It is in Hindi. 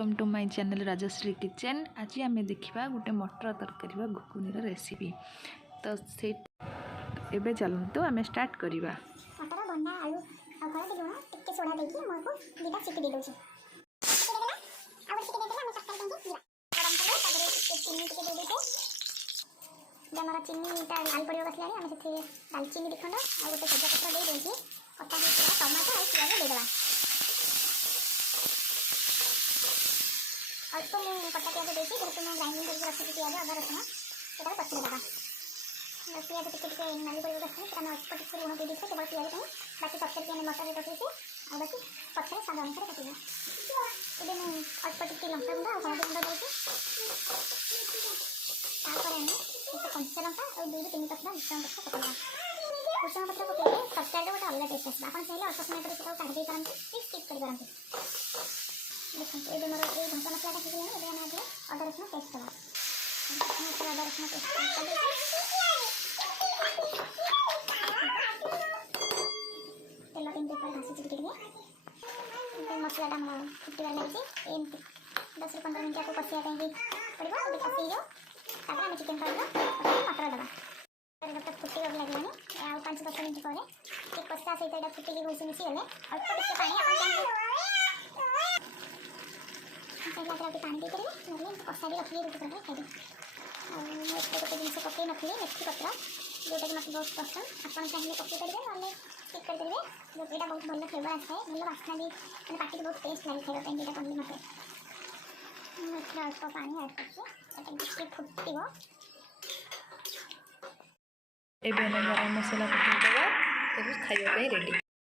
Welcome to my channel Rajshri kitchen. आज आम देखा गोटे मटर तरकारी घुगुनी रेसिपी। तो से एबे चलतु आम स्टार्ट करवा। मटर बंदा आलू और हळदी लुण टिके सोडा देकी मोको दीटा सिटी दे दोची आ सिटी देला हम तक्कर देंगे गरम कर तारे चीनी टिके दे देते जमरा चीनी ता लाल पड़ियो बसलानी हम सेथे दालचीनी दिखंड आ गोटे तेजपत्र दे देची कटा के टमाटर और प्याज दे देबा अल्प मु कटा प्याज देची जेहेतु मु ग्राइंडिंग करके रखी प्याज अदा रसुण सेटा पछरे देबा प्याज टिके नाली पड़ियो बसलानी सेटा हम अल्प टिके लुण दे देते केवल प्याज पे बाकी तरकारी आम मटर रखी आ बाकी पछरे स्वाद अनुसार काटिबा एबे मु अल्प टिके लंका गुंड और हळदी गुंड देची तापर आम कंचा लंका और 2 3 पत्ता भुसंग पत्र पकेबा भुसंग पत्र पकेले तरकारी गोटे अलग टेस्ट आसबा आपन चाहिले अल्प समय पर सेटा काट दे पारंती स्किप कर पारंती देखो ये मोर ये भंटा मसला का सिगले एबे हम आगे अदर रसुण पेस्ट करबा मसला अदर रसुण पेस्ट कर तेल 3 टिप घासी चिके मसला टा फुटबार लगे एमती 10 से 15 मिनट को कसिया पड़ो ये कसी जाओ तापर हम चिकेन पाउडर मटर दबा गोटे फुटी लगे आ 5-10 मिनट पर ये कसा सहित फुटिकी घुसी मिसी गले अल्प टिके पानी आप पानी देते ना कषा भी रखिए रुटी पर खाई गोटे जिन पकई नी मेथी पत्र जोटा कि मतलब बहुत पसंद आपन चाहिए पकई पारे ना स्किप करेंगे जो यहाँ बहुत भल फ्लेवर आए भल बास्ना भी मैंने पार्टी बहुत टेस्ट लगे खाने यहाँ कहली मत अल्प पानी ऐड करके फुटो एबे गरम मसला पकईदेवा खाइबा रेडी।